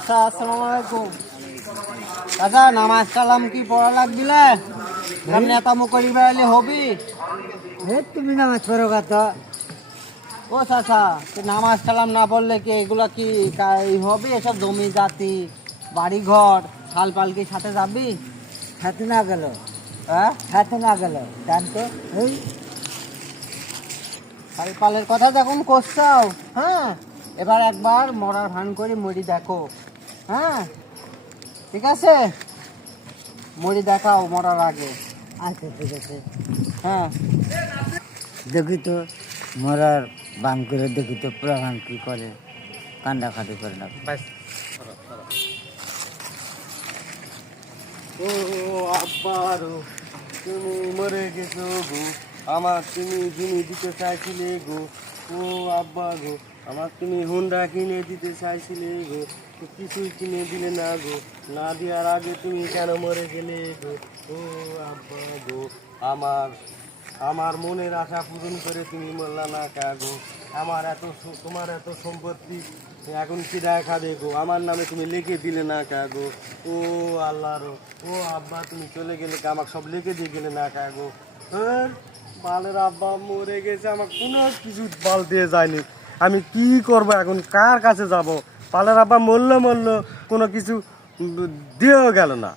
আচ্ছা, আসসালামু আলাইকুম। আচ্ছা, নামাজ কালাম কি পড়া লাগবিলে? নেতামো করিবা এলে হবি? তুমি নামাজ পড়ো কত? ও চাচা, নামাজ কালাম না পড়লে কি এগুলা কি হবে? এসব জমি জাতি বাড়ি ঘর শাল পাল কি সাথে যাবি? হাতে না গেল, হ্যাঁ, হাতে না গেল জান তো এই শাল পালের কথা যখন করছাও, হ্যাঁ, এবার একবার মরার ভান করে মরি দেখো। হ্যাঁ, ঠিক আছে, মরি দেখাও মরার আগে। আচ্ছা ঠিক আছে, হ্যাঁ, দেখি তো মরার বান করে দেখি তো প্রধান কি করে, কান্দা খাটি করে না। ও আব্বারো, তুমি মরে গেছো গো, আমার তুমি জিনিস দিতে চাইছিলে গো। ও আব্বা গো, আমার তুমি হুন্ডা কিনে দিতে চাইছিলে গো, তো কিছুই কিনে দিলে না গো। না দেওয়ার আগে তুমি কেন মরে গেলে গো? ও আব্বা গো, আমার আমার মনের আশা পূরণ করে তুমি মরলা না কা গো। আমার তোমার এত সম্পত্তি এখন কি দেখা দেখো, আমার নামে তুমি লিখে দিলে না কা গো। ও আল্লাহর, ও আব্বা তুমি চলে গেলে কা, আমাকে সব লিখে দিয়ে গেলে না কা গো। হ্যাঁ, বালের আব্বা মরে গেছে, আমার কোনো কিছু বাল দিয়ে যায়নি। আমি কি করব এখন, কার কাছে যাব? পালের আব্বা মরলো কোনো কিছু দিয়েও গেল না।